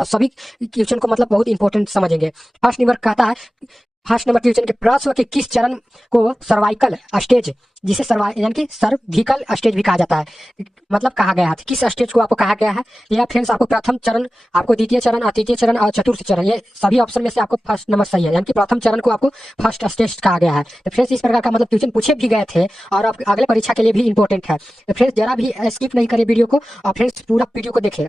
सभी क्वेश्चन को मतलब बहुत इंपॉर्टेंट समझेंगे। फर्स्ट नंबर कहता है, फर्स्ट नंबर क्वेश्चन के प्रसव के किस चरण को सर्वाइकल स्टेज, जिसे यानी कि सर्विकल स्टेज भी कहा जाता है, मतलब कहा गया है, किस स्टेज को आपको कहा गया है? या फ्रेंड्स आपको प्रथम चरण, आपको द्वितीय चरण, तृतीय चरण और चतुर्थ चरण, ये सभी ऑप्शन में से आपको फर्स्ट नंबर सही है, यानी कि प्रथम चरण को आपको फर्स्ट स्टेज कहा गया है। तो फ्रेंड्स इस प्रकार का मतलब क्वेश्चन पूछे भी गए थे और अब अगले परीक्षा के लिए भी इंपॉर्टेंट है। तो फ्रेंड्स जरा भी स्किप नहीं करिए वीडियो को और फ्रेंड्स पूरा वीडियो को देखिए।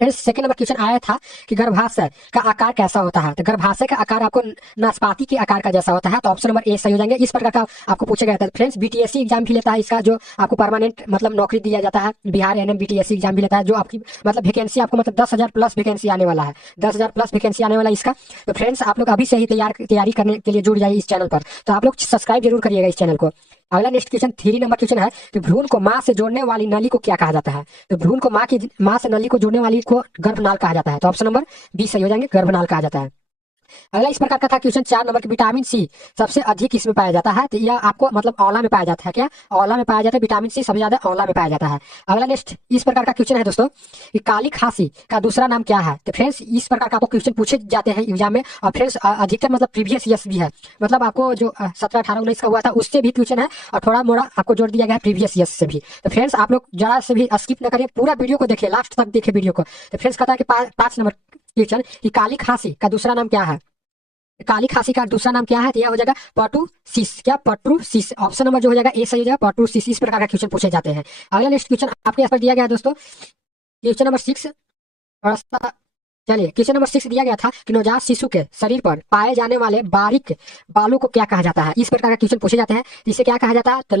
फ्रेंड्स सेकंड नंबर क्वेश्चन आया था कि गर्भाशय का आकार कैसा होता है? तो गर्भाशय का आकार आपको नाशपाती के आकार का जैसा होता है, तो ऑप्शन नंबर ए सही हो जाएंगे। इस प्रकार का आपको पूछा गया था। फ्रेंड्स बीटीएससी एग्जाम भी लेता है इसका, जो आपको परमानेंट मतलब नौकरी दिया जाता है। बिहार एनएम बीटीएससी एग्जाम भी लेता है, जो आपकी मतलब वैकेंसी आपको मतलब 10,000 प्लस वैकेंसी आने वाला है, 10,000 प्लस वैकेंसी आने वाला है इसका। तो फ्रेंड्स आप लोग अभी से ही तैयारी करने के लिए जुड़ जाइए इस चैनल पर। तो आप लोग सब्सक्राइब जरूर करिएगा इस चैनल को। अगला नेक्स्ट क्वेश्चन 3 नंबर क्वेश्चन है कि भ्रूण को मां से जोड़ने वाली नली को क्या कहा जाता है? तो भ्रूण को मां से नली को जोड़ने वाली को गर्भनाल कहा जाता है। तो ऑप्शन नंबर बी सही हो जाएंगे, गर्भनाल कहा जाता है। अगला इस प्रकार का था क्वेश्चन 4 नंबर की, विटामिन सी सबसे अधिक किसमें पाया जाता है? तो यह आपको मतलब आंवला में पाया जाता है। क्या आंवला में पाया जाता है? विटामिन सी सबसे ज्यादा आंवला में पाया जाता है। अगला नेक्स्ट इस प्रकार का क्वेश्चन है दोस्तों कि काली खांसी का दूसरा नाम क्या है? तो फ्रेंड्स इस प्रकार का आपको क्वेश्चन पूछे जाते हैं एग्जाम में और फ्रेंड्स अधिकतर मतलब प्रीवियस ईयर्स भी है, मतलब आपको जो 17, 18, 19 का हुआ था उससे भी क्वेश्चन है और थोड़ा मोड़ा आपको जोड़ दिया गया है प्रीवियस ईयर्स से भी। तो फ्रेंड्स आप लोग जरा से भी स्किप न करिए, पूरा वीडियो को देखिए, लास्ट तक देखिए वीडियो को। तो फ्रेंड्स कहता है कि 5 नंबर क्वेश्चन कि काली खांसी का दूसरा नाम क्या है? काली खांसी का दूसरा नाम क्या है? तो यह हो जाएगा पर्टुसिस। क्या? पर्टुसिस। ऑप्शन नंबर जो हो जाएगा ए सही हो जाएगा, पर्टुसिस। इस प्रकार का क्वेश्चन पूछे जाते हैं। अगला नेक्स्ट क्वेश्चन आपके यहाँ पर दिया गया है दोस्तों, क्वेश्चन नंबर 6। थोड़ा सा चलिए, क्वेश्चन नंबर 6 दिया गया था कि नवजात शिशु के शरीर पर पाए जाने वाले बारीक बालों को क्या कहा जाता है? इस प्रकार का क्वेश्चन पूछे जाते हैं। तो इसे क्या कहा जाता है? तो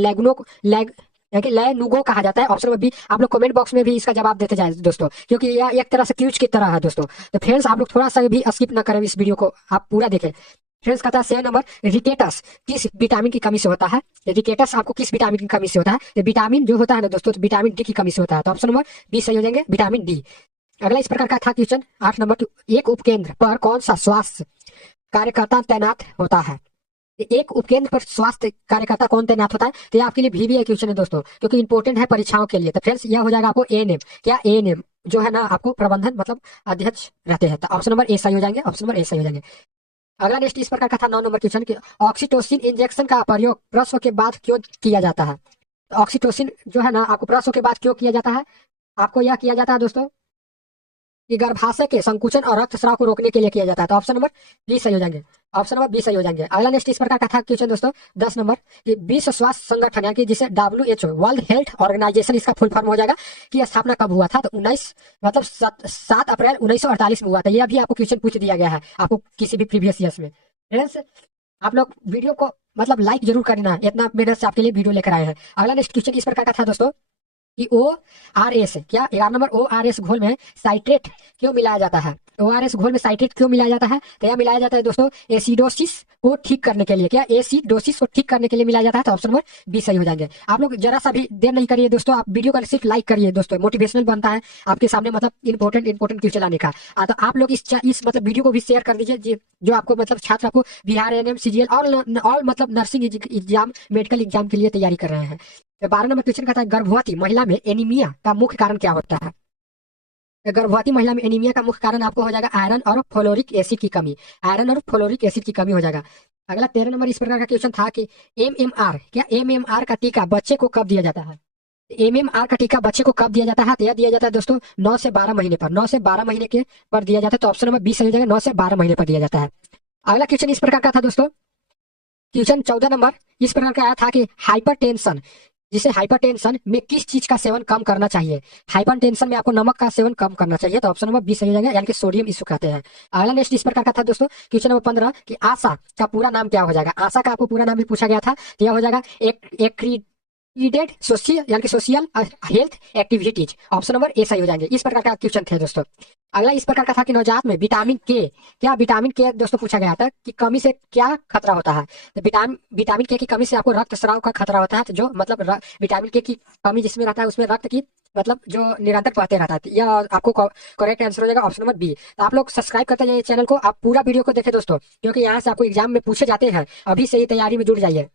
लैनुगो कहा जाता है। Option number B. आप लोग कमेंट बॉक्स में भी इसका जवाब देते जाए दोस्तों, क्योंकि यह एक तरह से क्यूज की तरह है दोस्तों। तो फ्रेंड्स आप लोग थोड़ा सा भी स्किप ना करें, इस वीडियो को आप पूरा देखें। फ्रेंड्स कहता है 7 नंबर, रिकेटस किस विटामिन की कमी से होता है? रिकेटस आपको किस विटामिन की कमी से होता है? तो विटामिन जो होता है ना दोस्तों, तो विटामिन डी की कमी से होता है। तो ऑप्शन नंबर बी सही हो जाएंगे, विटामिन डी। अगला इस प्रकार का था क्वेश्चन 8 नंबर, एक उपकेंद्र पर कौन सा स्वास्थ्य कार्यकर्ता तैनात होता है? एक उपकेंद्र पर स्वास्थ्य कार्यकर्ता कौन तैनात होता है? तो ये आपके लिए VVI क्वेश्चन है दोस्तों, क्योंकि इंपॉर्टेंट है परीक्षाओं के लिए। तो फ्रेंड्स यह हो जाएगा आपको एएनएम। क्या? एएनएम जो है ना आपको प्रबंधन मतलब अध्यक्ष रहते हैं। तो ऑप्शन नंबर ए सही हो जाएंगे, ऑप्शन नंबर ए सही हो जाएंगे। अगला नेक्स्ट इस प्रकार का था 9 नंबर क्वेश्चन कि ऑक्सीटोसिन इंजेक्शन का प्रयोग प्रसव के बाद क्यों किया जाता है? तो ऑक्सीटोसिन जो है ना आपको प्रसव के बाद क्यों किया जाता है? आपको यह किया जाता है दोस्तों कि गर्भाशय के संकुचन और रक्तस्राव को रोकने के लिए किया जाता है। तो ऑप्शन नंबर बी सही हो जाएंगे, ऑप्शन नंबर बी सही हो जाएंगे। अगला नेक्स्ट इस प्रकार का था क्वेश्चन दोस्तों 10 नंबर कि विश्व स्वास्थ्य संगठन यानी कि जिसे WHO वर्ल्ड हेल्थ ऑर्गेनाइजेशन इसका फुल फॉर्म हो जाएगा, की स्थापना कब हुआ था? तो 19 मतलब 7 अप्रैल 1948 में हुआ था। यह भी आपको क्वेश्चन पूछ दिया गया है आपको किसी भी प्रीवियस ईयर्स में। फ्रेंड्स आप लोग वीडियो को मतलब लाइक जरूर करना, इतना मेहनत से आपके लिए वीडियो लेकर आए हैं। अगला नेक्स्ट क्वेश्चन इस प्रकार का था दोस्तों कि ORS, क्या 11 नंबर, ORS घोल में साइट्रेट क्यों मिलाया जाता है? ORS घोल में साइट्रेट क्यों मिलाया जाता है? तो यह मिलाया जाता है दोस्तों एसिडोसिस को ठीक करने के लिए। क्या? एसिडोसिस को ठीक करने के लिए मिलाया जाता है। तो ऑप्शन नंबर बी सही हो जाएंगे। आप लोग जरा सा भी देर नहीं करिए दोस्तों, आप वीडियो का सिर्फ लाइक करिए दोस्तों, मोटिवेशनल बनता है आपके सामने मतलब इंपॉर्टेंट क्वेश्चन आने का। तो आप लोग इस मतलब वीडियो को भी शेयर कर दीजिए जो आपको मतलब छात्र आपको बिहार एनएम CGL और मतलब नर्सिंग एग्जाम मेडिकल एग्जाम के लिए तैयारी कर रहे हैं। 12 नंबर क्वेश्चन का था गर्भवती महिला में एनीमिया का मुख्य कारण क्या होता है? गर्भवती महिला में एनीमिया का मुख्य कारण आपको हो जाएगा आयरन और फ्लोरिक एसिड की कमी, आयरन और फ्लोरिक एसिड की कमी हो जाएगा। अगला 13 नंबर इस प्रकार का क्वेश्चन था कि MMR, क्या MMR का टीका बच्चे को कब दिया जाता है? MMR का टीका बच्चे को कब दिया जाता है? तो यह दिया जाता है दोस्तों 9 से 12 महीने पर, 9 से 12 महीने के पर दिया जाता है। तो ऑप्शन नंबर बी सही हो जाएगा, 9 से 12 महीने पर दिया जाता है। अगला क्वेश्चन इस प्रकार का था दोस्तों, क्वेश्चन 14 नंबर इस प्रकार का आया था कि हाइपरटेंशन, जिसे हाइपरटेंशन में किस चीज का सेवन कम करना चाहिए? हाइपरटेंशन में आपको नमक का सेवन कम करना चाहिए। तो ऑप्शन नंबर बी सही हो जाएगा, यानी कि सोडियम इशू कहते हैं। अगला नेक्स्ट इस प्रकार का था दोस्तों क्वेश्चन नंबर 15 कि आशा का पूरा नाम क्या हो जाएगा? आशा का आपको पूरा नाम भी पूछा गया था। तो यह हो जाएगा एक्रीडेड सोशल यानी कि social health activities. Option number A सही हो जाएंगे। इस प्रकार का क्वेश्चन थे दोस्तों। अगला इस प्रकार का था कि नवजात में विटामिन के, क्या विटामिन के दोस्तों पूछा गया था कि कमी से क्या खतरा होता है? तो विटामिन के की कमी से आपको रक्तस्राव का खतरा होता है। तो जो मतलब विटामिन के की कमी जिसमें रहता है उसमें रक्त की मतलब जो निरंतर बहते रहता है। यह आपको करेक्ट आंसर हो जाएगा, ऑप्शन नंबर बी। तो आप लोग सब्सक्राइब करते जाइए चैनल को, आप पूरा वीडियो को देखें दोस्तों, क्योंकि यहाँ से आपको एग्जाम में पूछे जाते हैं। अभी से ही तैयारी में जुट जाइए।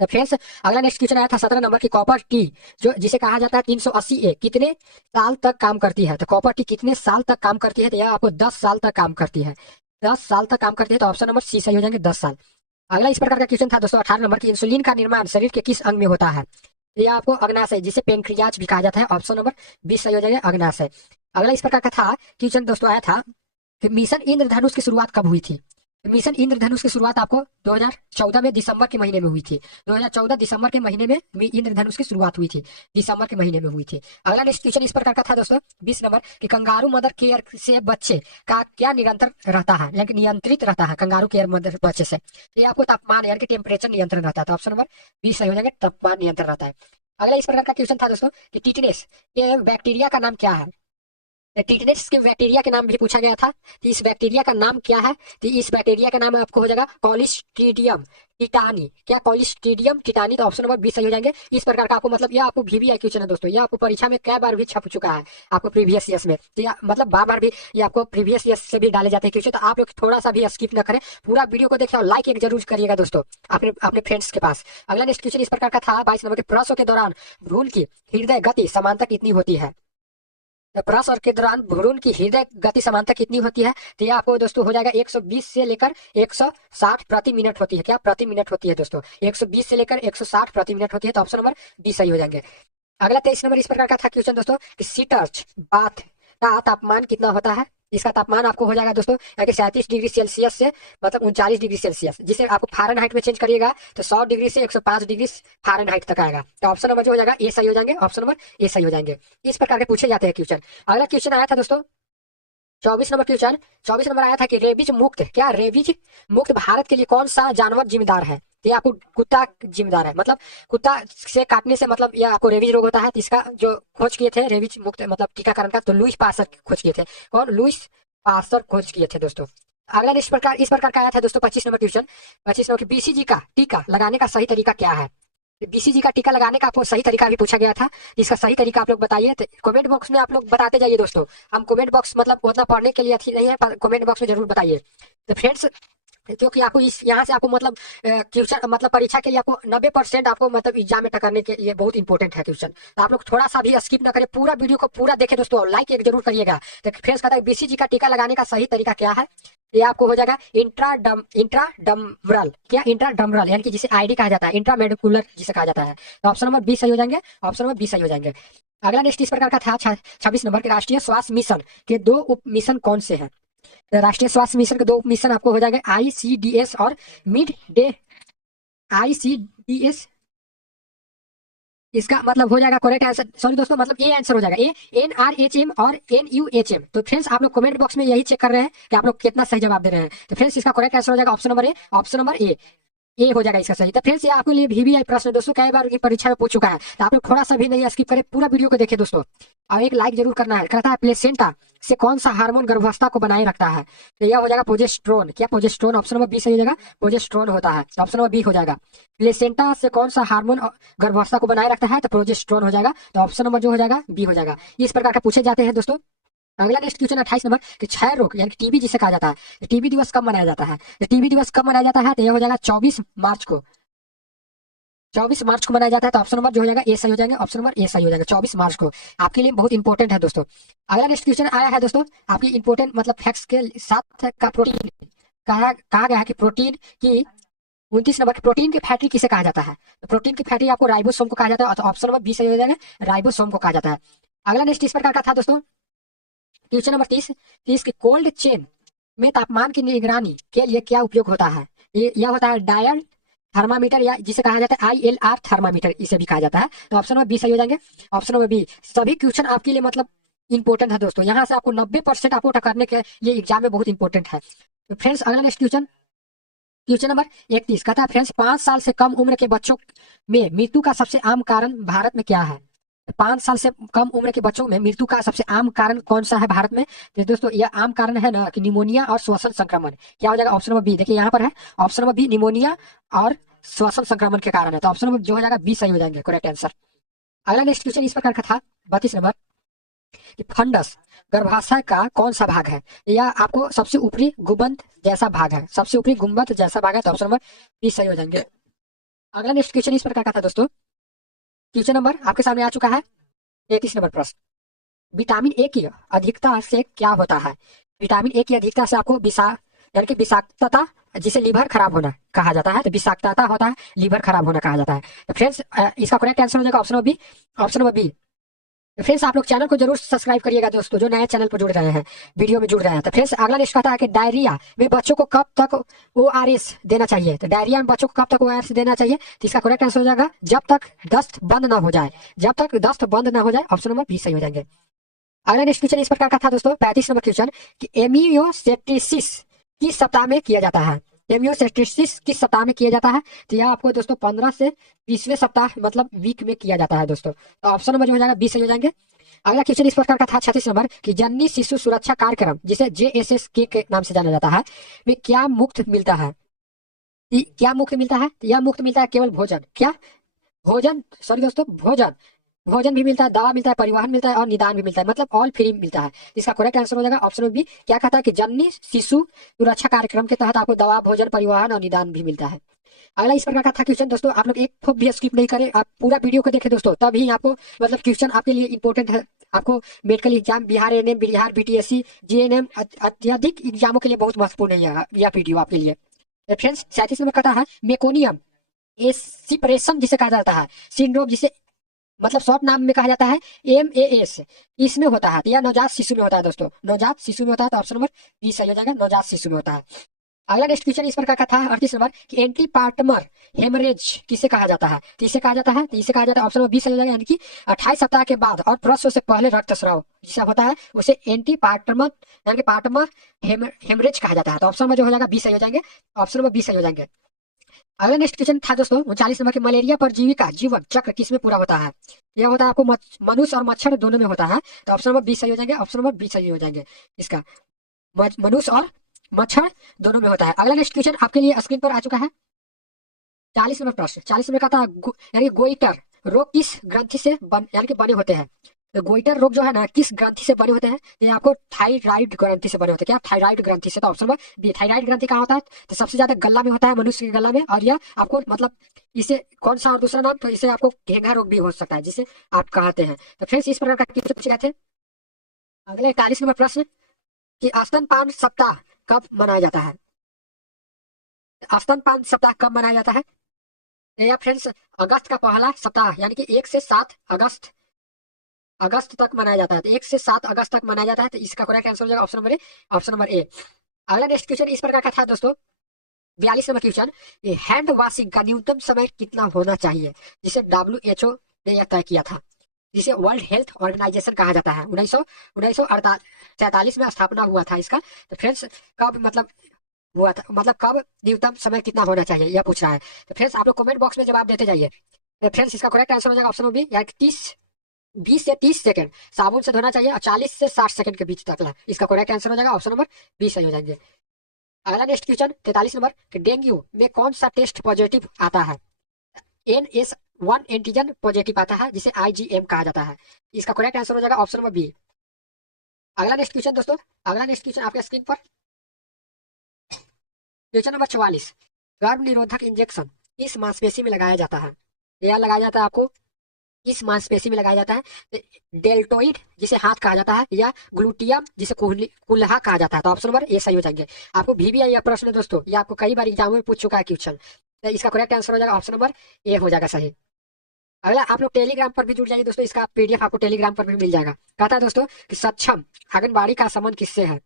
तो फ्रेंड्स अगला नेक्स्ट क्वेश्चन आया था 17 नंबर की, कॉपर टी जो जिसे कहा जाता है 380 ए कितने साल तक काम करती है? तो कॉपर टी कितने साल तक काम करती है? तो यह आपको 10 साल तक काम करती है। 10 साल तक काम करती है, तो ऑप्शन नंबर सी सही हो जाएंगे, 10 साल। अगला इस प्रकार का क्वेश्चन था दोस्तों 18 नंबर की, इंसुलिन का निर्माण शरीर के किस अंग में होता है? तो यह आपको अग्नाशय जिसे पेनक्रियाज भी कहा जाता है, ऑप्शन नंबर 20 सही हो जाएगा, अग्नाशय। अगला इस प्रकार का था क्वेश्चन दोस्तों आया था कि मिशन इंद्रधनुष की शुरुआत कब हुई थी? मिशन इंद्रधनुष की शुरुआत आपको 2014 में दिसंबर के महीने में हुई थी। 2014 दिसंबर के महीने में इंद्रधनुष की शुरुआत हुई थी, दिसंबर के महीने में हुई थी। अगला नेक्स्ट क्वेश्चन इस प्रकार का था दोस्तों 20 नंबर कि कंगारू मदर केयर से बच्चे का क्या निरंतर रहता है, यानी कि नियंत्रित रहता है कंगारू केयर मदर बच्चे से? ये आपको तापमान यानी कि टेम्परेचर नियंत्रण रहता है, तो ऑप्शन नंबर 20 सही हो जाएंगे, तापमान नियंत्रण रहता है। अगला इस प्रकार का क्वेश्चन था दोस्तों कि टिटनेस के बैक्टीरिया का नाम क्या है? टिटनेस के बैक्टीरिया के नाम भी पूछा गया था, तो इस बैक्टीरिया का नाम क्या है? तो इस बैक्टीरिया का नाम आपको हो जाएगा कॉलिस्ट्रीडियम टिटानी। क्या कॉलिस्ट्रीडियम टिटानी? तो ऑप्शन नंबर 20 सही हो जाएंगे। इस प्रकार का आपको मतलब यह आपको VVI क्वेश्चन है दोस्तों, यह आपको परीक्षा में कई बार भी छप चुका है आपको प्रीवियस ईयर्स में, तो यह मतलब बार बार भी ये आपको प्रीवियस ईयर्स से भी डाले जाते हैं क्वेश्चन, तो आप लोग थोड़ा सा भी स्किप न करें, पूरा वीडियो को देखें और लाइक एक जरूर करिएगा दोस्तों अपने अपने फ्रेंड्स के पास। अगला नेक्स्ट क्वेश्चन इस प्रकार का था 22 नंबर के, प्रसव के दौरान भ्रूण की हृदय गति समानता कितनी होती है? तो प्रसव के दौरान भ्रूण की हृदय गति समानता कितनी होती है? तो ये आपको दोस्तों हो जाएगा 120 से लेकर 160 प्रति मिनट होती है। क्या प्रति मिनट होती है दोस्तों? 120 से लेकर 160 प्रति मिनट होती है, तो ऑप्शन नंबर 20 सही हो जाएंगे। अगला 23 नंबर इस प्रकार का था क्वेश्चन दोस्तों कि सीटर्च बाथ का तापमान कितना होता है? इसका तापमान आपको हो जाएगा दोस्तों यानी कि 37 डिग्री सेल्सियस से मतलब 39 डिग्री सेल्सियस, जिसे आपको फ़ारेनहाइट में चेंज करिएगा तो 100 डिग्री से 105 डिग्री फ़ारेनहाइट तक आएगा, तो ऑप्शन नंबर जो हो जाएगा ए सही हो जाएंगे, ऑप्शन नंबर ए सही हो जाएंगे। इस प्रकार के पूछे जाते हैं क्वेश्चन। अगला क्वेश्चन आया था दोस्तों 24 नंबर क्वेश्चन, 24 नंबर आया था कि रेबीज मुक्त, क्या रेबीज मुक्त भारत के लिए कौन सा जानवर जिम्मेदार है? तो ये आपको कुत्ता जिम्मेदार है, मतलब कुत्ता से काटने से मतलब यह आपको रेबीज रोग होता है, तो इसका जो खोज किए थे रेबीज मुक्त मतलब टीकाकरण का, तो लुईस पास्चर खोज किए थे। कौन? लुईस पास्चर खोज किए थे दोस्तों। अगला इस प्रकार का आया था दोस्तों 25 नंबर क्वेश्चन, 25 नंबर BCG का टीका लगाने का सही तरीका क्या है? BCG का टीका लगाने का आपको सही तरीका भी पूछा गया था, इसका सही तरीका आप लोग बताइए, तो कमेंट बॉक्स में आप लोग बताते जाइए दोस्तों। हम कमेंट बॉक्स मतलब उतना पढ़ने के लिए अच्छी नहीं है, पर कमेंट बॉक्स में जरूर बताइए। तो फ्रेंड्स क्योंकि आपको इस यहाँ से आपको मतलब क्वेश्चन मतलब परीक्षा के लिए आपको 90% आपको मतलब एग्जाम में टकरने के लिए बहुत इंपॉर्टेंट है क्वेश्चन, तो आप लोग थोड़ा सा भी स्किप ना करें, पूरा वीडियो को पूरा देखें दोस्तों और लाइक एक जरूर करिएगा। तो फ्रेंड्स कहता है BCG का टीका लगाने का सही तरीका क्या है? ये आपको हो जाएगा इंट्राडमरल, क्या इंट्राडमरल यानी कि जिसे आईडी कहा जाता है, इंट्रामेडिकुलर जिसे कहा जाता है, तो ऑप्शन नंबर 20 सही हो जाएंगे, ऑप्शन नंबर 20 सही हो जाएंगे। अगला नेक्स्ट इस प्रकार का था 26 नंबर के, राष्ट्रीय स्वास्थ्य मिशन के 2 उप मिशन कौन से हैं? राष्ट्रीय स्वास्थ्य मिशन के 2 उप मिशन आपको हो जाएगा ICDS और मिड डे ICDS, इसका मतलब हो जाएगा करेक्ट आंसर, सॉरी दोस्तों मतलब ए आंसर हो जाएगा, ए NRHM और NUHM। तो फ्रेंड्स आप लोग कमेंट बॉक्स में यही चेक कर रहे हैं कि आप लोग कितना सही जवाब दे रहे हैं, तो फ्रेंड्स इसका करेक्ट आंसर हो जाएगा option number A, option number A हो जाएगा इसका सही। तो फ्रेंड्स ये आपके लिए VVI प्रश्न दोस्तों कई बार की परीक्षा में पूछ चुका है, तो आप लोग थोड़ा सा भी नहीं स्किप करें, पूरा वीडियो को देखें दोस्तों और एक लाइक जरूर करना है। कहता है प्लेसेंटा से कौन सा हार्मोन गर्भावस्था को बनाए रखता है? तो यह हो जाएगा प्रोजेस्टेरोन। क्या प्रोजेस्टेरोन? ऑप्शन नंबर 20 सही हो जाएगा, प्रोजेस्टेरोन होता है, ऑप्शन नंबर बी हो जाएगा। प्लेसेंटा से कौन सा हार्मोन गर्भावस्था को बनाए रखता है? तो प्रोजेस्टेरोन हो जाएगा, तो ऑप्शन नंबर जो हो जाएगा बी हो जाएगा। इस प्रकार के पूछे जाते हैं दोस्तों। अगला नेक्स्ट क्वेश्चन 28 नंबर कि क्षय रोग यानी टीबी जिसे कहा जाता है, टीबी दिवस कब मनाया जाता है? टीबी दिवस कब मनाया जाता है? तो यह हो जाएगा 24 मार्च को, 24 मार्च को मनाया जाता है, तो ऑप्शन नंबर जो हो जाएगा ए सही हो जाएंगे, ऑप्शन नंबर ए सही हो जाएगा 24 मार्च को, आपके लिए बहुत इंपॉर्टेंट है दोस्तों। अगला नेक्स्ट क्वेश्चन आया है दोस्तों आपकी इंपॉर्टेंट मतलब फैक्ट्स के साथ का प्रोटीन कहा गया है कि प्रोटीन की 29 नंबर प्रोटीन की फैटी किसे कहा जाता है? तो प्रोटीन की फैटी आपको राइबोसोम को कहा जाता है, तो ऑप्शन नंबर बी सही हो जाएगा, राइबोसोम को कहा जाता है। अगला नेक्स्ट इस प्रकार का था दोस्तों क्वेश्चन नंबर 30 की कोल्ड चेन में तापमान की निगरानी के लिए क्या उपयोग होता है? यह होता है डायल थर्मामीटर या जिसे कहा जाता है ILR थर्मामीटर, इसे भी कहा जाता है, तो ऑप्शन नंबर बी सही हो जाएंगे, ऑप्शन नंबर बी। सभी क्वेश्चन आपके लिए मतलब इंपॉर्टेंट है दोस्तों, यहाँ से आपको 90% आपको टकरने के लिए एग्जाम में बहुत इंपॉर्टेंट है। तो फ्रेंड्स अगला नेक्स्ट क्वेश्चन नंबर 31 कहता है फ्रेंड्स 5 साल से कम उम्र के बच्चों में मृत्यु का सबसे आम कारण भारत में क्या है? 5 साल से कम उम्र के बच्चों में मृत्यु का सबसे आम कारण कौन सा है भारत में? तो दोस्तों यह आम कारण है ना कि निमोनिया और श्वसन संक्रमण। क्या हो जाएगा? ऑप्शन नंबर बी, देखिए यहाँ पर है ऑप्शन नंबर बी, निमोनिया और श्वसन संक्रमण के कारण है, तो ऑप्शन नंबर जो हो जाएगा बी सही हो जाएंगे करेक्ट आंसर। अगला नेक्स्ट क्वेश्चन इस प्रकार का था 32 नंबर कि फंडस गर्भाशय का कौन सा भाग है? यह आपको सबसे ऊपरी गुंबद जैसा भाग है, सबसे ऊपरी गुंबद जैसा भाग है, तो ऑप्शन नंबर बी सही हो जाएंगे। अगला नेक्स्ट क्वेश्चन इस प्रकार का था दोस्तों। क्वेश्चन नंबर आपके सामने आ चुका है 33 नंबर प्रश्न। विटामिन ए की अधिकता से क्या होता है? विटामिन ए की अधिकता से आपको यानी कि विषाक्तता, जिसे लीवर खराब होना कहा जाता है, तो विषाक्तता होता है, लीवर खराब होना कहा जाता है। तो फ्रेंड्स इसका करेक्ट आंसर हो जाएगा option number B. Option number B. तो फ्रेंड्स आप लोग चैनल को जरूर सब्सक्राइब करिएगा दोस्तों, जो नए चैनल पर जुड़ रहे हैं, वीडियो में जुड़ रहे हैं। तो फ्रेंड्स अगला नेक्स्ट कहता है कि डायरिया में बच्चों को कब तक ओआरएस देना चाहिए? तो डायरिया में बच्चों को कब तक ओआरएस देना चाहिए? तो इसका करेक्ट आंसर हो जाएगा जब तक दस्त बंद ना हो जाए। जब तक दस्त बंद ना हो जाए, ऑप्शन नंबर बी सही हो जाएंगे। अगला नेक्स्ट क्वेश्चन इस प्रकार का था दोस्तों, 35 नंबर क्वेश्चन कि एमियोसेप्टिसिस किस सप्ताह में किया जाता है? एमियोसेप्टिसिस किस सप्ताह में किया जाता है? तो यह आपको दोस्तों 15 से 20वें सप्ताह मतलब वीक में किया जाता है दोस्तों। तो ऑप्शन नंबर जो हो जाएगा 20 सही हो जाएंगे। अगला क्वेश्चन इस प्रकार का था 36 नंबर कि जननी शिशु सुरक्षा कार्यक्रम, जिसे JSS के नाम से जाना जाता है, में क्या मुफ्त मिलता है? क्या मुफ्त मिलता है? तो यह मुफ्त मिलता है केवल भोजन। क्या? भोजन, सॉरी दोस्तों, भोजन। भोजन भी मिलता है, दवा मिलता है, परिवहन मिलता है और निदान भी मिलता है, मतलब ऑल फ्री मिलता है। इसका करेक्ट आंसर हो जाएगा ऑप्शन नंबर बी। क्या कहता है कि जननी शिशु सुरक्षा कार्यक्रम के तहत आपको दवा, भोजन, परिवहन और निदान भी मिलता है। अगला इस प्रकार का था क्वेश्चन दोस्तों, आप लोग एक ठोप भी स्किप नहीं करें, आप पूरा वीडियो को देखें दोस्तों, तभी आपको मतलब क्वेश्चन आपके लिए इंपॉर्टेंट है। आपको medical exam, Bihar ANM, Bihar BTSC, JNM अत्यधिक एग्जामों के लिए बहुत महत्वपूर्ण है यह वीडियो आपके लिए। फ्रेंड्स 37 नंबर कहता है मेकोनियम एसिपरेशन जिसे कहा जाता है सिंड्रोम, जिसे मतलब शॉर्ट नाम में कहा जाता है MAS, इसमें होता है या नवजात शिशु में होता है दोस्तों। नवजात शिशु में होता है, तो ऑप्शन नंबर बी सही हो जाएगा, नवजात शिशु में होता है। अगला नेक्स्ट क्वेश्चन इस प्रकार का था 38 नंबर कि एंटी पार्टमर हेमरेज किसे कहा जाता है? तो इसे कहा जाता है, तो इसे कहा जाता है ऑप्शन नंबर बी सही हो जाएगा, यानी कि 28 सप्ताह के बाद और प्रसव से पहले रक्तस्राव जिसे होता है उसे एंटी पार्टमर यानी कि पार्टमर हेमरेज कहा जाता है। तो ऑप्शन नंबर जो हो जाएगा बी सही हो जाएंगे, ऑप्शन नंबर बी सही हो जाएंगे। अगला नेक्स्ट क्वेश्चन था दोस्तों 39 नंबर के मलेरिया परजीवी का जीवन चक्र किसमें पूरा होता है? यह होता है आपको मनुष्य और मच्छर दोनों में होता है, तो ऑप्शन नंबर बी सही हो जाएंगे, ऑप्शन नंबर बी सही हो जाएंगे इसका। मनुष्य और मच्छर दोनों में होता है। अगला नेक्स्ट क्वेश्चन आपके लिए स्क्रीन पर आ चुका है 40 नंबर प्रश्न। 40 नंबर का था यानी गोइटर रोग किस ग्रंथि से यानी कि बने होते हैं? तो गोइटर रोग जो है ना किस ग्रंथि से बने होते हैं? ये आपको थायराइड ग्रंथि से बने होते हैं। क्या? थायराइड ग्रंथि से। तो ऑप्शन नंबर बी थायराइड ग्रंथि कहाँ होता है? तो सबसे ज्यादा गला में होता है, मनुष्य के गला में। और यह आपको मतलब इसे कौन सा और दूसरा नाम, तो इसे आपको घेंघा रोग भी हो सकता है, जिसे आप कहते हैं। तो फ्रेंड्स इस प्रकार का क्वेश्चन पूछे गए थे। अगले 41 नंबर प्रश्न कि स्तनपान सप्ताह कब मनाया जाता है? स्तनपान सप्ताह कब मनाया जाता है? या फ्रेंड्स अगस्त का पहला सप्ताह यानी कि 1 से 7 अगस्त तक मनाया जाता है। तो 1 से 7 अगस्त तक मनाया जाता है, तो इसका करेक्ट आंसर हो जाएगा option number A, option number A. अगला नेक्स्ट क्वेश्चन इस प्रकार का था दोस्तों 42 नंबर क्वेश्चन, ये हैंड वॉशिंग का न्यूनतम समय कितना होना चाहिए, जिसे WHO ने यह तय किया था, जिसे वर्ल्ड हेल्थ ऑर्गेनाइजेशन कहा जाता है। 1947 में स्थापना हुआ था इसका। तो फ्रेंड्स कब मतलब हुआ था, मतलब कब न्यूनतम समय कितना होना चाहिए यह पूछ रहा है। तो फ्रेंड्स आप लोग कमेंट बॉक्स में जवाब देते जाइए। तो फ्रेंड्स इसका करेक्ट आंसर हो जाएगा ऑप्शन बी, यानी 20 से 30 सेकंड साबुन से धोना चाहिए और 40 से 60 सेकंड के बीच तक। इसका करेक्ट आंसर हो जाएगा ऑप्शन नंबर बी सही हो जाएंगे। अगला नेक्स्ट क्वेश्चन 43 नंबर कि डेंगू में कौन सा टेस्ट पॉजिटिव आता है? NS1 एंटीजन पॉजिटिव आता है, जिसे IgM कहा जाता है। इसका करेक्ट आंसर हो जाएगा ऑप्शन नंबर बी। अगला नेक्स्ट क्वेश्चन दोस्तों, अगला नेक्स्ट क्वेश्चन आपके स्क्रीन पर क्वेश्चन नंबर 44, गर्भ निरोधक इंजेक्शन किस मांसपेशी में लगाया जाता है? यह लगाया जाता है आपको इस मांसपेशी में लगाया जाता है, डेल्टोइड जिसे हाथ कहा जाता है, या ग्लूटियम जिसे कुल्हा कहा जाता है। तो ऑप्शन नंबर ए सही हो जाएंगे। आपको VBI यह प्रश्न दोस्तों ये आपको कई बार एग्जाम में पूछ चुका है क्वेश्चन, तो इसका करेक्ट आंसर हो जाएगा ऑप्शन नंबर ए हो जाएगा सही। अगला आप लोग टेलीग्राम पर भी जुड़ जाइए दोस्तों, इसका PDF आपको टेलीग्राम पर भी मिल जाएगा। कहता है दोस्तों कि सक्षम आंगनबाड़ी का संबंध किससे है?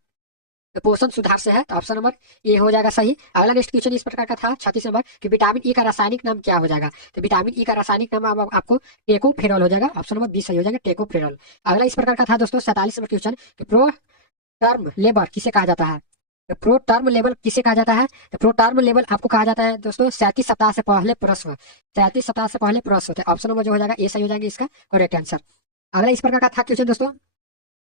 तो पोषण सुधार से है, तो ऑप्शन नंबर ए हो जाएगा सही। अगला नेक्स्ट क्वेश्चन इस प्रकार का था 36 नंबर कि विटामिन ई का रासायनिक नाम क्या हो जाएगा? तो विटामिन ई का रासायनिक नाम आपको टेकोफेरॉल हो जाएगा, ऑप्शन नंबर बी सही हो जाएगा, टेकोफेरॉल। अगला इस प्रकार का था दोस्तों 47 नंबर क्वेश्चन कि प्रो टर्म लेबर किसे कहा जाता है? तो प्रो टर्म लेवल किसे कहा जाता है? तो प्रो टर्म लेवल आपको कहा जाता है दोस्तों 37 सप्ताह से पहले प्रसव, 37 सप्ताह से पहले प्रसव होते हैं। ऑप्शन नंबर जो हो जाएगा ए सही हो जाएगा इसका करेक्ट आंसर। अगला इस प्रकार का था क्वेश्चन दोस्तों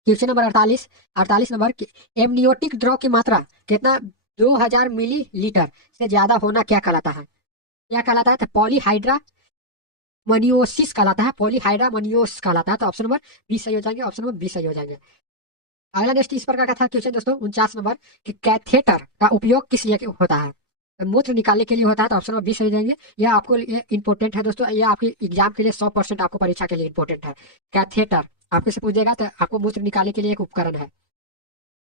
क्वेश्चन नंबर 48 नंबर एमनियोटिक द्रव की मात्रा कितना 2000 मिलीलीटर से ज्यादा होना क्या कहलाता है? क्या कहलाता है? तो पॉलीहाइड्रा मनियोसिस कहलाता है, पॉलीहाइड्रा मनियोस कहलाता है। तो ऑप्शन नंबर बी सही हो जाएंगे, ऑप्शन नंबर बी सही हो जाएंगे। अगला नेक्स्ट इस प्रकार का था क्वेश्चन दोस्तों 49 नंबर कि कैथेटर का उपयोग किस लिए होता है? मूत्र निकालने के लिए होता है तो ऑप्शन नंबर बी सही हो जाएंगे। यह आपको ये इंपॉर्टेंट है दोस्तों, यह आपके एग्जाम के लिए 100% आपको परीक्षा के लिए इंपॉर्टेंट है। कैथेटर आपके से पूछेगा तो आपको मूत्र निकालने के लिए एक उपकरण है।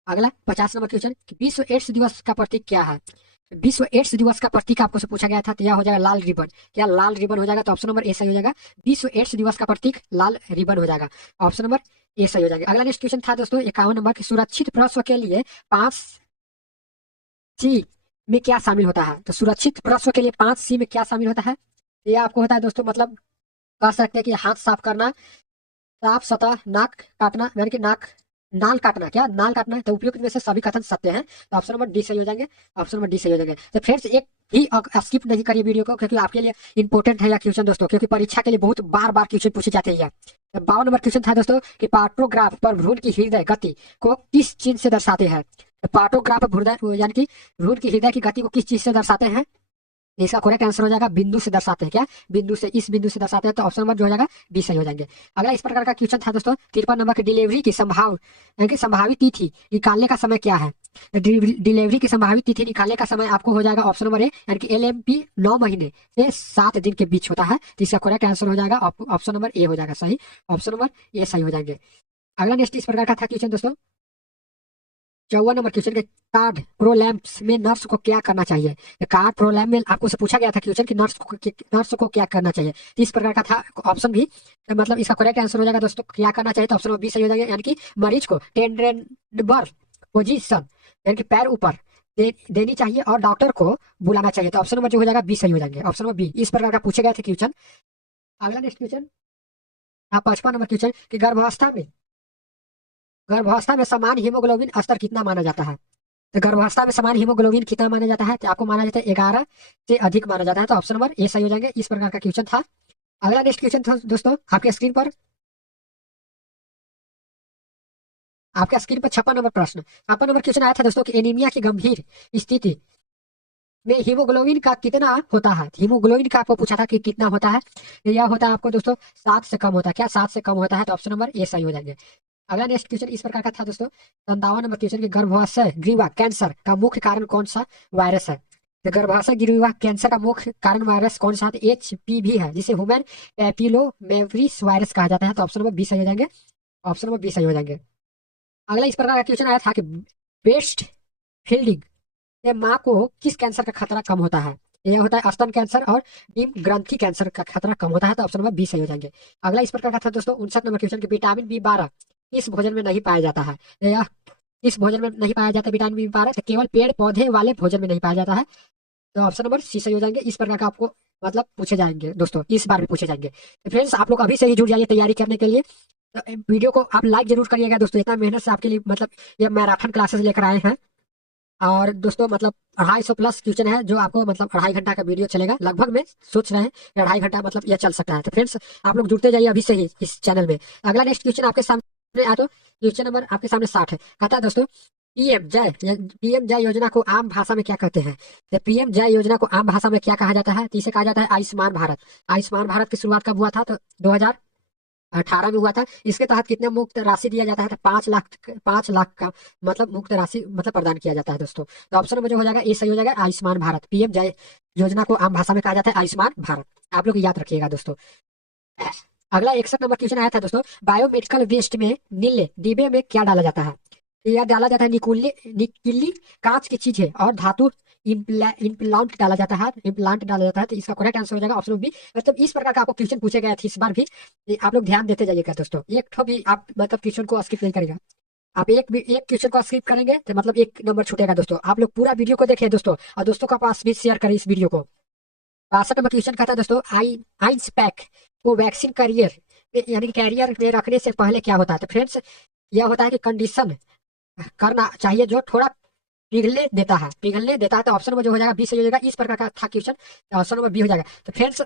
अगला 50 नंबर क्वेश्चन, विश्व एड्स दिवस का प्रतीक क्या है? विश्व एड्स दिवस का प्रतीक आपको से पूछा गया था, तो यह हो जाएगा लाल रिबन। क्या लाल रिबन हो जाएगा? तो ऑप्शन नंबर ए सही हो जाएगा। विश्व एड्स दिवस का प्रतीक लाल रिबन हो जाएगा, ऑप्शन नंबर ए सही हो जाएगा। अगला नेक्स्ट क्वेश्चन था दोस्तों 51 नंबर की, सुरक्षित प्रसव के लिए 5C में क्या शामिल होता है? तो सुरक्षित प्रसव के लिए 5C में क्या शामिल होता है? ये आपको होता है दोस्तों, मतलब कह सकते हैं कि हाथ साफ करना, साफ सतह, नाक काटना, यानी कि नाक नाल काटना, क्या नाल काटना है, तो उपयुक्त में से सभी कथन सत्य हैं, तो ऑप्शन नंबर डी सही हो जाएंगे, ऑप्शन नंबर डी सही हो जाएंगे। तो फ्रेंड्स एक भी स्किप नहीं करिए वीडियो को, क्योंकि आपके लिए इंपॉर्टेंट है यह क्वेश्चन दोस्तों, क्योंकि परीक्षा के लिए बहुत बार बार क्वेश्चन पूछे जाते हैं। तो 52 नंबर क्वेश्चन था दोस्तों कि पार्टोग्राफ पर भ्रूण की हृदय गति को किस चिन्ह से दर्शाते हैं? तो पार्टोग्राफ पर हृदय यानी कि भ्रूण की हृदय की गति को किस चीज से दर्शाते हैं? इसका करेक्ट आंसर हो जाएगा बिंदु से दर्शाते हैं। क्या बिंदु से, इस बिंदु से दर्शाते हैं, तो ऑप्शन नंबर जो हो जाएगा बी सही हो जाएंगे। अगला इस प्रकार का क्वेश्चन था दोस्तों 53 नंबर की, डिलीवरी की यानी कि संभावित तिथि निकालने का समय क्या है? डिलीवरी की संभावित तिथि निकालने का समय आपको हो जाएगा ऑप्शन नंबर ए, यानी कि LMP 9 महीने से 7 दिन के बीच होता है, तो इसका करेक्ट आंसर हो जाएगा ऑप्शन नंबर ए हो जाएगा सही, ऑप्शन नंबर ए सही हो जाएंगे। अगला नेक्स्ट इस प्रकार का था क्वेश्चन दोस्तों 54 नंबर क्वेश्चन के, कार्ड प्रोलैम्प्स में नर्स को क्या करना चाहिए? कार्ड प्रोलैम्प में आपको से पूछा गया था क्वेश्चन कि नर्स को क्या करना चाहिए, तो इस प्रकार का था ऑप्शन भी, तो मतलब इसका करेक्ट आंसर हो जाएगा दोस्तों क्या करना चाहिए, तो ऑप्शन नंबर बी सही हो जाएगा, यानी कि मरीज को टेंडर पोजीशन यानी कि पैर ऊपर देनी चाहिए और डॉक्टर को बुलाना चाहिए, तो ऑप्शन नंबर जो हो जाएगा बी सही हो जाएंगे, ऑप्शन नंबर बी। इस प्रकार का पूछे गए थे क्वेश्चन। अगला नेक्स्ट क्वेश्चन 55 नंबर क्वेश्चन की, गर्भावस्था में समान हीमोग्लोबिन स्तर कितना माना जाता है? तो गर्भावस्था में समान हीमोग्लोबिन कितना माना जाता है? तो आपको माना जाता है 11 से अधिक माना जाता है, तो ऑप्शन नंबर ए सही हो जाएंगे। इस प्रकार का क्वेश्चन था। अगला नेक्स्ट क्वेश्चन था दोस्तों आपके स्क्रीन पर, 56 नंबर प्रश्न, 56 नंबर क्वेश्चन आया था दोस्तों कि एनीमिया की गंभीर स्थिति में हीमोग्लोबिन का कितना होता है? हीमोग्लोबिन का आपको पूछा था कि कितना होता है, यह होता है आपको दोस्तों 7 से कम होता है। क्या 7 से कम होता है? तो ऑप्शन नंबर ए सही हो जाएंगे। अगला नेक्स्ट क्वेश्चन इस प्रकार का था दोस्तों 57 नंबर क्वेश्चन की, गर्भाशय ग्रीवा कैंसर का मुख्य कारण कौन सा वायरस है? तो गर्भाशय ग्रीवा कैंसर का मुख्य कारण वायरस कौन सा है? HPV है, जिसे ह्यूमन पैपिलोमेवियस वायरस कहा जाता है, तो ऑप्शन नंबर बी सही हो जाएंगे, ऑप्शन नंबर बी सही हो जाएंगे। अगला इस प्रकार का क्वेश्चन आया था कि ब्रेस्ट फील्डिंग से माँ को किस कैंसर का खतरा कम होता है? यह होता है स्तन कैंसर और डिम ग्रंथि कैंसर का खतरा कम होता है, तो ऑप्शन नंबर बी सही हो जाएंगे। अगला इस प्रकार का था दोस्तों 59 नंबर क्वेश्चन की, विटामिन B12 इस भोजन में नहीं पाया जाता है, यह इस भोजन में नहीं पाया जाता है विटामिन B12, तो केवल पेड़ पौधे वाले भोजन में नहीं पाया जाता है, तो ऑप्शन नंबर सी सही हो जाएंगे। इस प्रकार का आपको मतलब पूछे जाएंगे दोस्तों, इस बार भी पूछे जाएंगे। तो फ्रेंड्स आप लोग अभी से ही जुड़ जाइए तैयारी करने के लिए। तो वीडियो को आप लाइक जरूर करिएगा दोस्तों, इतना मेहनत से आपके लिए मतलब ये मैराथन क्लासेस लेकर आए हैं, और दोस्तों मतलब 250 प्लस क्वेश्चन है, जो आपको मतलब 2.5 घंटा का वीडियो चलेगा लगभग, में सोच रहे हैं 2.5 घंटा मतलब यह चल सकता है। तो फ्रेंड्स आप लोग जुड़ते जाइए अभी से ही इस चैनल में। अगला नेक्स्ट क्वेश्चन आपके सामने आ, तो क्वेश्चन नंबर आपके सामने 60 है, कहता है दोस्तों पीएम जय योजना को आम भाषा में क्या कहते हैं? तो पीएम जय योजना को आम भाषा में क्या कहा जाता है? तो इसे कहा जाता है आयुष्मान भारत। आयुष्मान भारत की शुरुआत कब हुआ था? तो 2018 में हुआ था। इसके तहत कितने मुफ्त राशि दिया जाता है? तो 5 लाख का मतलब मुफ्त राशि मतलब प्रदान किया जाता है दोस्तों, तो ऑप्शन नंबर जो हो जाएगा ये सही हो जाएगा, आयुष्मान भारत। पीएम जय योजना को आम भाषा में कहा जाता है आयुष्मान भारत, आप लोग याद रखिएगा दोस्तों। अगला 61 नंबर क्वेश्चन आया था दोस्तों, बायोमेडिकल वेस्ट में नीले डिब्बे में क्या डाला जाता है? यह डाला जाता है निकीली कांच की चीजें और धातु इम्प्लांट डाला जाता है, इम्प्लांट डाला जाता है, तो इसका करेक्ट आंसर हो जाएगा ऑप्शन बी। मतलब इस प्रकार का आपको क्वेश्चन पूछे गए थे इस बार भी, ये आप लोग ध्यान देते जाइएगा दोस्तों, एक ठो भी आप मतलब क्वेश्चन को स्किप नहीं करेगा। आप एक क्वेश्चन को स्किप करेंगे तो मतलब 1 नंबर छूटेगा दोस्तों। आप लोग पूरा वीडियो को देखिए दोस्तों, और दोस्तों का पास भी शेयर करें इस वीडियो को। 62 नंबर क्वेश्चन कहता है दोस्तों, आइंस पैक को वैक्सीन यानी कि कैरियर में रखने से पहले क्या होता है? तो फ्रेंड्स यह होता है कि कंडीशन करना चाहिए जो थोड़ा पिघलने देता है, तो ऑप्शन नंबर जो हो जाएगा बी सही हो जाएगा। इस प्रकार का था क्वेश्चन, तो ऑप्शन नंबर बी हो जाएगा। तो फ्रेंड्स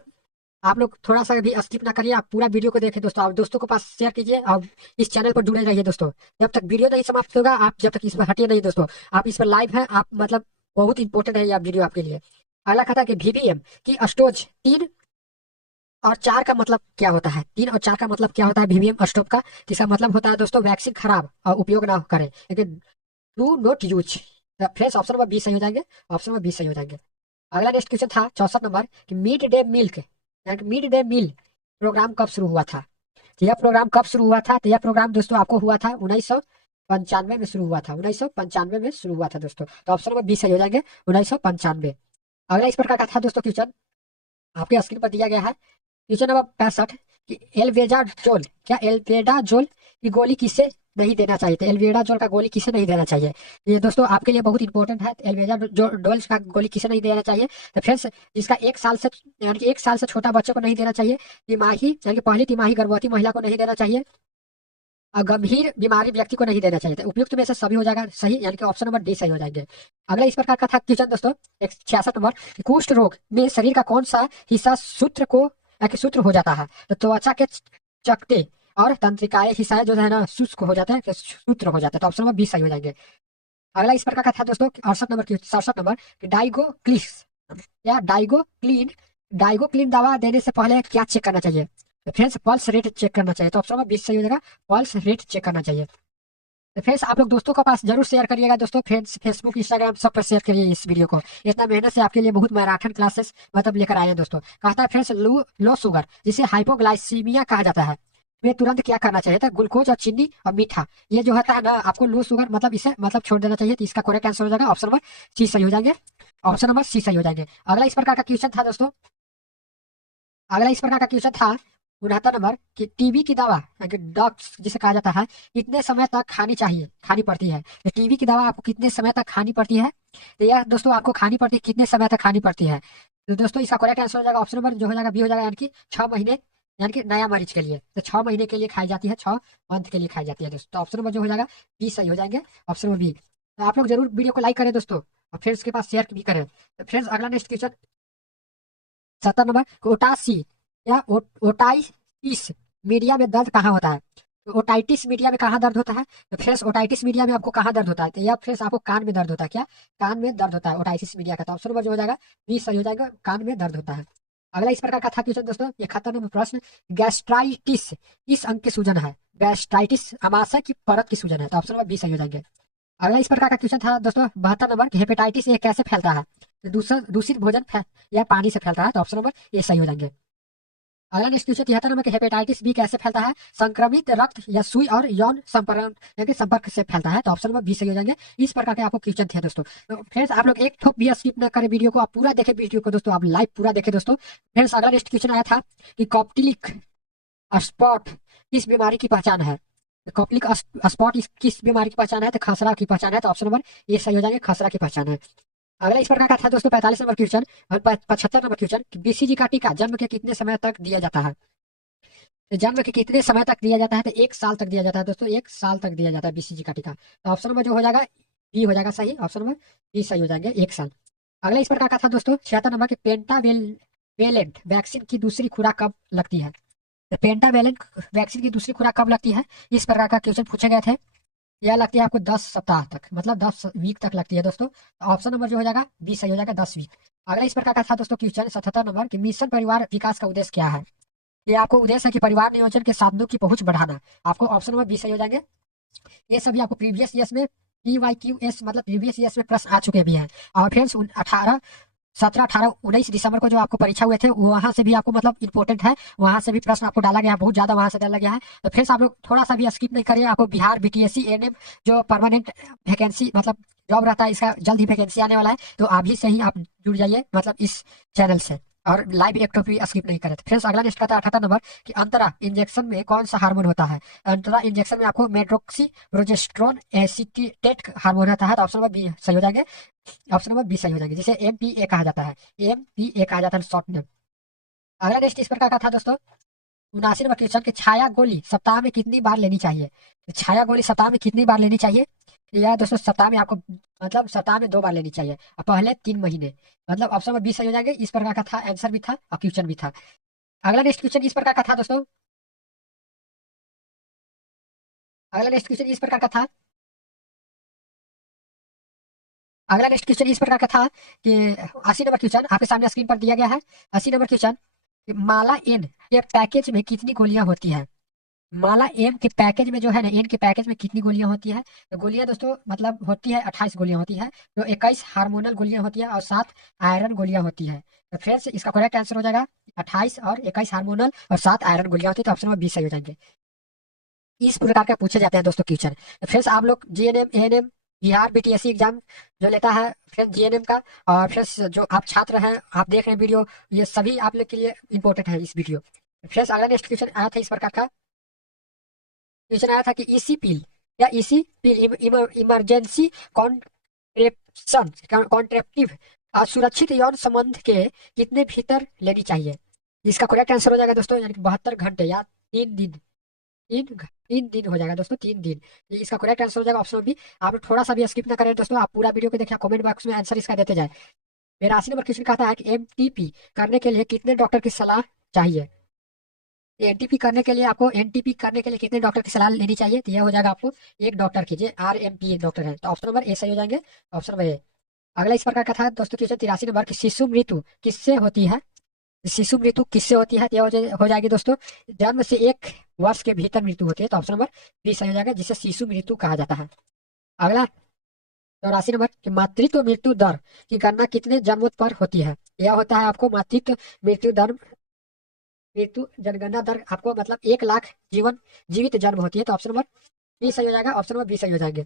आप लोग थोड़ा सा भी स्किप ना करिए, आप पूरा वीडियो को देखें दोस्तों, आप दोस्तों के पास शेयर कीजिए और इस चैनल पर जुड़े रहिए दोस्तों। जब तक वीडियो नहीं समाप्त होगा, आप जब तक इस पर हटिए नहीं दोस्तों, आप इस पर लाइव है, आप मतलब बहुत इंपॉर्टेंट है यह वीडियो आपके लिए। अगला खाता कि VVM की स्टोज 3 और 4 का मतलब क्या होता है? 3 और 4 का मतलब क्या होता है VVM स्टोप का? इसका मतलब होता है दोस्तों वैक्सीन खराब और उपयोग ना करें, लेकिन do not use. Friends option number B सही हो जाएंगे, ऑप्शन नंबर बी सही हो जाएंगे। अगला नेक्स्ट क्वेश्चन था 64 नंबर कि मिड डे मिल्क यानी कि मिड डे मील प्रोग्राम कब शुरू हुआ था। तो यह प्रोग्राम कब शुरू हुआ था, तो यह प्रोग्राम दोस्तों आपको हुआ था 1995 में शुरू हुआ था, 1995 में शुरू हुआ था दोस्तों। तो ऑप्शन नंबर 20 सही हो जाएंगे, 1995। अगला इस प्रकार का था दोस्तों क्वेश्चन, आपके स्क्रीन पर दिया गया है क्वेश्चन नंबर 65 कि एल्बेंडाजोल, क्या एल्बेंडाजोल की गोली किसे नहीं देना चाहिए, तो एल्बेंडाजोल का गोली किसे नहीं देना चाहिए। ये दोस्तों आपके लिए बहुत इंपॉर्टेंट है, एल्बेंडाजोल का गोली किसे नहीं देना चाहिए। तो फ्रेंड्स, जिसका 1 साल से यानी कि 1 साल से छोटा बच्चे को नहीं देना चाहिए, तिमाही यानी कि पहली तिमाही गर्भवती महिला को नहीं देना चाहिए, और गंभीर बीमारी व्यक्ति को नहीं देना चाहिए। तो उपयुक्त में से सभी हो जाएगा सही, यानी कि ऑप्शन नंबर डी सही हो जाएंगे। अगला इस प्रकार का था क्वेश्चन दोस्तों 66 नंबर कि कुष्ठ रोग में शरीर का कौन सा हिस्सा सूत्र को या कि सूत्र हो जाता है, तो त्वचा के चकते और तंत्रिकाएं हिस्सा जो है ना शुष्क हो जाता है, तो सूत्र हो जाता है। तो ऑप्शन नंबर 20 सही हो जाएंगे। अगला इस प्रकार का था दोस्तों 68 नंबर कि डाइगोक्लिस या डाइगोक्लिन दवा देने से पहले क्या चेक करना चाहिए, तो फ्रेंड्स पल्स रेट चेक करना चाहिए। तो ऑप्शन नंबर 20 सही हो जाएगा, पल्स रेट चेक करना चाहिए। तो फ्रेंड्स आप लोग दोस्तों के पास जरूर शेयर करिएगा दोस्तों, फ्रेंड्स फेसबुक इंस्टाग्राम सब पर शेयर करिए इस वीडियो को। इतना मेहनत से आपके लिए बहुत मैराथन क्लासेस मतलब लेकर आए हैं दोस्तों। कहता है फ्रेंड्स लो शुगर जिसे हाइपोग्लाइसीमिया कहा जाता है, वे तुरंत क्या करना चाहिए था, ग्लूकोज और चीनी और मीठा ये जो होता है ना आपको लो शुगर मतलब इसे मतलब छोड़ देना चाहिए। तो इसका करेक्ट आंसर हो जाएगा ऑप्शन नंबर सी सही हो जाएंगे, ऑप्शन नंबर सी सही हो जाएंगे। अगला इस प्रकार का क्वेश्चन था दोस्तों, अगला इस प्रकार का क्वेश्चन था 69 नंबर कि टीबी की दवा ड्रग्स जिसे कहा जाता है कितने समय तक खानी पड़ती है। तो टीबी की दवा आपको कितने समय तक खानी पड़ती है, तो यह दोस्तों आपको खानी पड़ती है कितने समय तक खानी पड़ती है। तो दोस्तों इसका करेक्ट आंसर हो जाएगा ऑप्शन नंबर जो हो जाएगा बी हो जाएगा, यानी कि 6 महीने, यानी कि नया मरीज के लिए तो 6 महीने के लिए खाई जाती है, 6 मंथ के लिए खाई जाती है दोस्तों। तो ऑप्शन नंबर जो हो जाएगा बी सही हो जाएंगे, ऑप्शन नंबर बी। तो आप लोग जरूर वीडियो को लाइक करें दोस्तों और फ्रेंड्स के पास शेयर भी करें। तो फ्रेंड्स अगला नेक्स्ट क्वेश्चन 70 नंबर ओटासी या ओटाइटिस मीडिया में दर्द कहाँ होता है। तो ओटाइटिस मीडिया में कहाँ दर्द होता है, तो फ्रेंड्स ओटाइटिस मीडिया में आपको कहाँ दर्द होता है, तो यह फ्रेंड्स आपको कान में दर्द होता है, क्या कान में दर्द होता है ओटाइटिस मीडिया का। तो ऑप्शन नंबर जो हो जाएगा बी सही हो जाएगा, कान में दर्द होता है। अगला इस प्रकार का था क्वेश्चन दोस्तों 71 नंबर प्रश्न, गैस्ट्राइटिस किस अंग की सूजन है, गैस्ट्राइटिस अमाशय की परत की सूजन है। तो ऑप्शन नंबर बी सही हो जाएंगे। अगला इस प्रकार का क्वेश्चन था दोस्तों 72 नंबर कि हेपेटाइटिस ए कैसे फैलता है, तो दूषित भोजन या पानी से फैलता है। तो ऑप्शन नंबर ए सही हो जाएंगे। अगला नेक्स्ट क्वेश्चन 73 नंबर कि हेपेटाइटिस बी कैसे फैलता है, संक्रमित रक्त या सुई और यौन संपर्क यानी कि संपर्क से फैलता है। तो ऑप्शन नंबर बी सही हो जाएंगे। इस प्रकार के आपको क्वेश्चन थे दोस्तों। तो फ्रेंड्स आप लोग एक ठोप भी स्किप न करें वीडियो को, आप पूरा देखें वीडियो को दोस्तों, आप लाइव पूरा देखें दोस्तों। फ्रेंड्स अगला नेक्स्ट क्वेश्चन आया था कि कॉप्टिलिक स्पॉट किस बीमारी की पहचान है, कॉप्टिलिक स्पॉट किस बीमारी की पहचान है, तो खसरा की पहचान है। तो ऑप्शन नंबर ये सही हो जाएंगे, खसरा की पहचान है। अगला इस प्रकार का था दोस्तों 45 नंबर क्वेश्चन और 75 नंबर क्वेश्चन बीसीजी का टीका जन्म के कितने समय तक दिया जाता है, तो जन्म के कितने समय तक दिया जाता है, तो 1 साल तक दिया जाता है दोस्तों, 1 साल तक दिया जाता है बीसीजी का टीका। तो ऑप्शन नंबर जो हो जाएगा बी हो जाएगा सही, ऑप्शन नंबर बी सही हो जाएंगे 1 साल। अगला इस प्रकार का था दोस्तों 76 नंबर के पेंटावेलेंट वैक्सीन की दूसरी खुराक कब लगती है, तो पेंटावेलेंट वैक्सीन की दूसरी खुराक कब लगती है, इस प्रकार का क्वेश्चन पूछे गए थे। यह लगती है आपको 10 सप्ताह तक मतलब 10 वीक तक लगती है दोस्तों। ऑप्शन नंबर जो हो जाएगा बी सही हो जाएगा 10 वीक। अगला इस प्रकार का था दोस्तों क्वेश्चन 77 नंबर कि मिशन परिवार विकास का उद्देश्य क्या है, ये आपको उद्देश्य है कि परिवार नियोजन के साधनों की पहुंच बढ़ाना। आपको ऑप्शन नंबर बी सही हो जाएंगे। ये सभी आपको प्रीवियस ईयर्स में PYQS मतलब प्रीवियस ईयर्स में प्रश्न आ चुके भी हैं। और फ्रेंड्स 17, 18, 19 दिसंबर को जो आपको परीक्षा हुए थे वहां से भी आपको मतलब इंपॉर्टेंट है, वहां से भी प्रश्न आपको डाला गया है, बहुत ज्यादा वहां से डाला गया है। तो फ्रेंड्स आप लोग थोड़ा सा भी स्किप नहीं करिए, आपको बिहार BTSC ANM जो परमानेंट वैकेंसी मतलब जॉब रहता है इसका जल्द ही वैकेंसी आने वाला है, तो अभी से ही आप जुड़ जाइए मतलब इस चैनल से और लाइव एक भी स्किप नहीं करे। फ्रेंड्स अगला नेक्स्ट आता है 78 नंबर कि अंतरा इंजेक्शन में कौन सा हार्मोन होता है, अंतरा इंजेक्शन में आपको मेट्रोक्सी प्रोजेस्टेरोन एसिटेट हार्मोन रहता है। तो ऑप्शन नंबर बी सही हो जाएंगे, ऑप्शन नंबर बी सही हो जाएंगे, जिसे MPA कहा जाता है, MPA कहा जाता है शॉर्ट नेम। अगला नेक्स्ट इस प्रकार का था दोस्तों 79 नंबर क्वेश्चन कि छाया गोली सप्ताह में कितनी बार लेनी चाहिए, तो छाया गोली सप्ताह में कितनी बार लेनी चाहिए, यह दोस्तों सप्ताह में आपको मतलब सप्ताह में 2 बार लेनी चाहिए और पहले 3 महीने, मतलब ऑप्शन नंबर बी सही हो जाएंगे। इस प्रकार का था आंसर भी था और क्वेश्चन भी था। अगला नेक्स्ट क्वेश्चन इस प्रकार का था दोस्तों, अगला नेक्स्ट क्वेश्चन इस प्रकार का था, अगला नेक्स्ट क्वेश्चन इस प्रकार का था कि 80 नंबर क्वेश्चन आपके सामने स्क्रीन पर दिया गया है। 80 नंबर क्वेश्चन माला N के पैकेज में कितनी गोलियां होती हैं, माला एम के पैकेज में जो है ना, एन के पैकेज में कितनी गोलियां होती है? तो गोलियां दोस्तों मतलब होती है 28 गोलियां होती है, जो 21 हार्मोनल गोलियां होती है और 7 आयरन गोलियां होती है। तो फ्रेंड्स इसका करेक्ट आंसर हो जाएगा 28 और 21 हार्मोनल और 7 आयरन गोलियां होती है, तो ऑप्शन नंबर 20 सही हो जाएंगे। इस प्रकार के पूछे जाते हैं दोस्तों क्वेश्चन। तो फ्रेंड्स आप लोग GNM ANM Bihar BTSC exam जो लेता है फ्रेंड्स जीएनएम का, और फ्रेंड्स जो आप छात्र हैं आप देख रहे हैं वीडियो, ये सभी आप लोग के लिए इंपॉर्टेंट है इस वीडियो। फ्रेंड्स अगला नेक्स्ट क्वेश्चन आया था इस प्रकार का, क्वेश्चन आया था कि ईसी पिल या ईसी पिल इमरजेंसी कॉन्ट्रेप्शन कॉन्ट्रेप्टिव सुरक्षित यौन संबंध के कितने भीतर लेनी चाहिए? इसका करेक्ट आंसर हो जाएगा दोस्तों यानी कि 72 घंटे या 3 दिन। 3 दिन हो जाएगा दोस्तों, 3 दिन। ये इसका करेक्ट आंसर हो जाएगा ऑप्शन बी। आप लोग थोड़ा सा भी स्किप ना करें दोस्तों, आप पूरा वीडियो को देखिए, कमेंट बॉक्स में आंसर इसका देते जाए। 82 नंबर क्वेश्चन कहता है कि एमटीपी करने के लिए कितने डॉक्टर की सलाह चाहिए? एनटीपी करने के लिए आपको एनटीपी करने के लिए कितने डॉक्टर की सलाह लेनी चाहिए? तो यह हो जाएगा आपको एक डॉक्टर की, आरएमपी एक डॉक्टर है, तो ऑप्शन नंबर ए सही हो जाएंगे, ऑप्शन नंबर ए। अगला इस प्रकार का था दोस्तों क्वेश्चन 83 नंबर की शिशु मृत्यु किससे होती है? शिशु मृत्यु किससे होती है? तो यह हो जाएगी दोस्तों जन्म से 1 वर्ष के भीतर मृत्यु होती है, तो ऑप्शन नंबर बी सही हो जाएगा, जिसे शिशु मृत्यु कहा जाता है। अगला 84 नंबर की मातृत्व मृत्यु दर की गणना कितने जन्मों पर होती है? यह होता है आपको मातृत्व मृत्यु दर, मृत्यु जनगणना दर आपको मतलब 1 लाख जीवित जन्म होती है, तो ऑप्शन नंबर बी सही हो जाएगा, ऑप्शन नंबर बी सही हो जाएंगे।